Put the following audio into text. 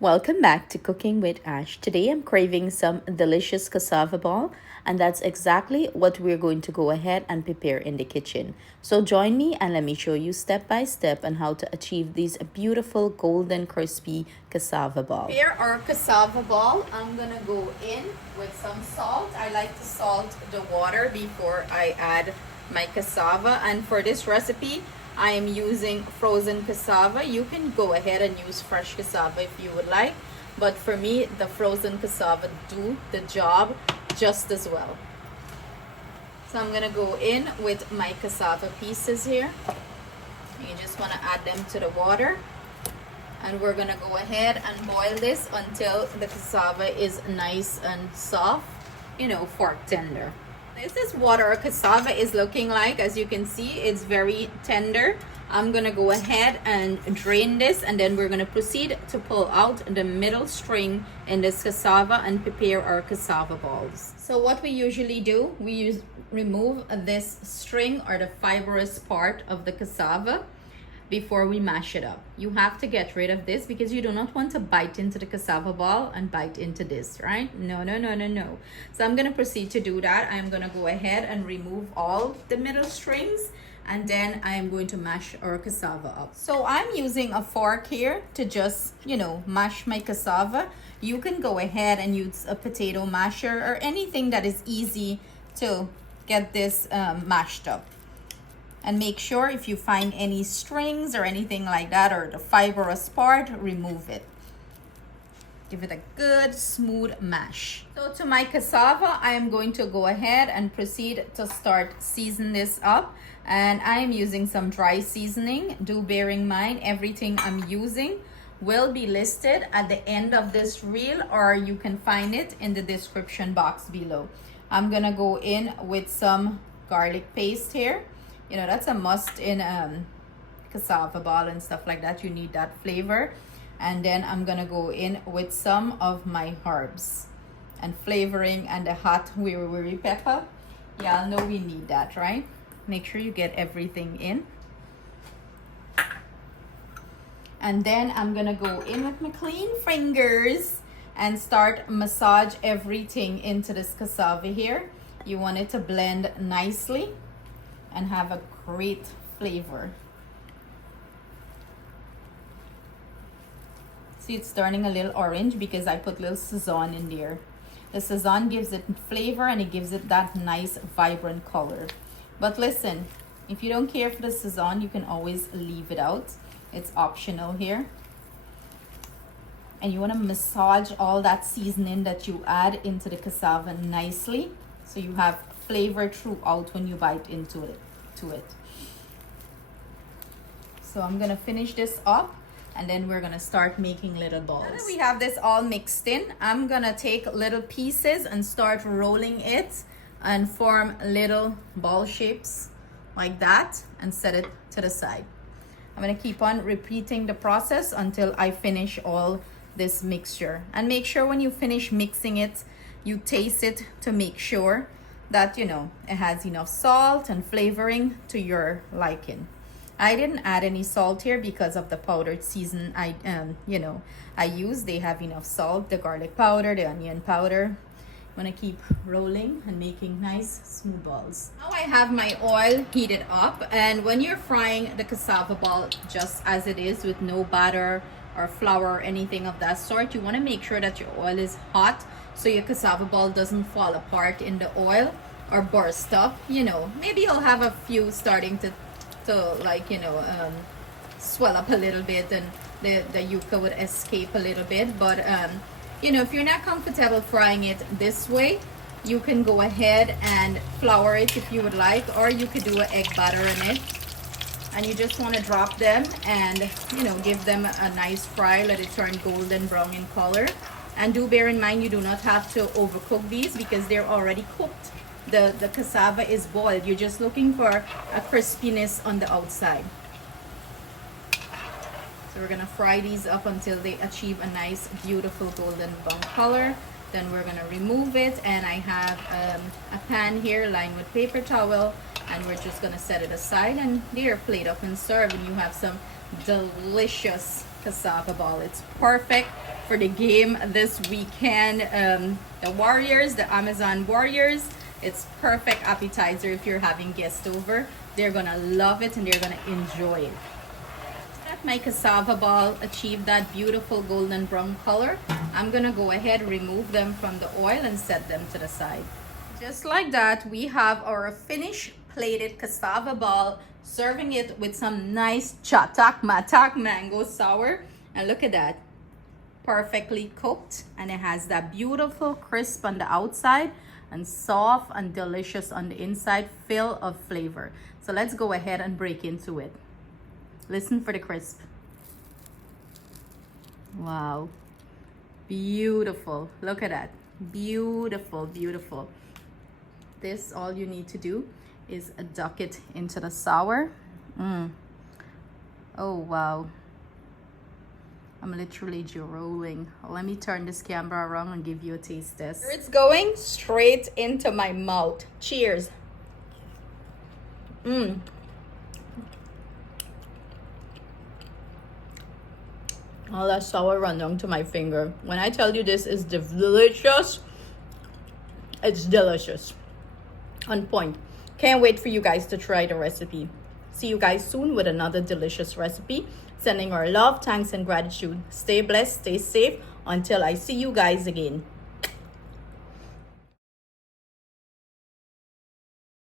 Welcome back to Cooking with Ash. Today I'm craving some delicious cassava ball, and that's exactly what we're going to go ahead and prepare in the kitchen. So join me and let me show you step by step on how to achieve these beautiful golden crispy cassava balls. Here our cassava ball. I'm gonna go in with some salt. I like to salt the water before I add my cassava, and for this recipe I am using frozen cassava. You can go ahead and use fresh cassava if you would like, but for me the frozen cassava do the job just as well. So I'm gonna go in with my cassava pieces here. You just want to add them to the water, and we're gonna go ahead and boil this until the cassava is nice and soft, fork tender. This is what our cassava is looking like. As you can see, it's very tender. I'm gonna go ahead and drain this, and then we're gonna proceed to pull out the middle string in this cassava and prepare our cassava balls. So what we usually do, we remove this string or the fibrous part of the cassava before we mash it up. You have to get rid of this because you do not want to bite into the cassava ball and bite into this, right? No. So I'm gonna proceed to do that. I'm gonna go ahead and remove all the middle strings, and then I am going to mash our cassava up. So I'm using a fork here to just, mash my cassava. You can go ahead and use a potato masher or anything that is easy to get this mashed up. And make sure if you find any strings or anything like that, or the fibrous part, remove it. Give it a good smooth mash. So to my cassava, I am going to go ahead and proceed to start season this up. And I am using some dry seasoning. Do bear in mind, everything I'm using will be listed at the end of this reel, or you can find it in the description box below. I'm gonna go in with some garlic paste here. That's a must in cassava ball and stuff like that. You need that flavor. And then I'm gonna go in with some of my herbs and flavoring and the hot wiri pepper. Y'all know we need that, right? Make sure you get everything in. And then I'm gonna go in with my clean fingers and start massage everything into this cassava here. You want it to blend nicely and have a great flavor. See, it's turning a little orange because I put little sazon in there. The sazon gives it flavor and it gives it that nice vibrant color. But listen, if you don't care for the sazon, you can always leave it out. It's optional here. And you want to massage all that seasoning that you add into the cassava nicely, so you have flavor throughout when you bite into it. So I'm gonna finish this up, and then we're gonna start making little balls. Now that we have this all mixed in, I'm gonna take little pieces and start rolling it and form little ball shapes like that and set it to the side. I'm gonna keep on repeating the process until I finish all this mixture. And make sure when you finish mixing it, you taste it to make sure that it has enough salt and flavoring to your liking. I didn't add any salt here because of the powdered season I use. They have enough salt, the garlic powder, the onion powder. I'm gonna keep rolling and making nice smooth balls. Now I have my oil heated up, and when you're frying the cassava ball just as it is with no batter or flour or anything of that sort, you want to make sure that your oil is hot so your cassava ball doesn't fall apart in the oil or burst up. Maybe you'll have a few starting to swell up a little bit, and the yucca would escape a little bit. But if you're not comfortable frying it this way, you can go ahead and flour it if you would like, or you could do an egg batter in it. And you just want to drop them and give them a nice fry, let it turn golden brown in color. And do bear in mind, you do not have to overcook these because they're already cooked. The cassava is boiled. You're just looking for a crispiness on the outside. So we're gonna fry these up until they achieve a nice, beautiful golden brown color. Then we're gonna remove it, and I have a pan here lined with paper towel, and we're just gonna set it aside, and they're plate up and serve, and you have some delicious cassava ball. It's perfect for the game this weekend. The Warriors, the Amazon Warriors. It's perfect appetizer if you're having guests over. They're gonna love it and they're gonna enjoy it. Let my cassava ball achieve that beautiful golden brown color. I'm gonna go ahead and remove them from the oil and set them to the side. Just like that, we have our finished plated cassava ball, serving it with some nice chatak matak mango sour. And look at that, perfectly cooked, and it has that beautiful crisp on the outside and soft and delicious on the inside, full of flavor. So let's go ahead and break into it. Listen for the crisp. Wow, beautiful. Look at that, beautiful, beautiful. This, all you need to do is duck it into the sour. Oh wow, I'm literally drooling. Let me turn this camera around and give you a taste test. It's going straight into my mouth. Cheers. All that sour run down to my finger. When I tell you this is delicious, it's delicious. On point. Can't wait for you guys to try the recipe. See you guys soon with another delicious recipe. Sending our love, thanks, and gratitude. Stay blessed, stay safe until I see you guys again.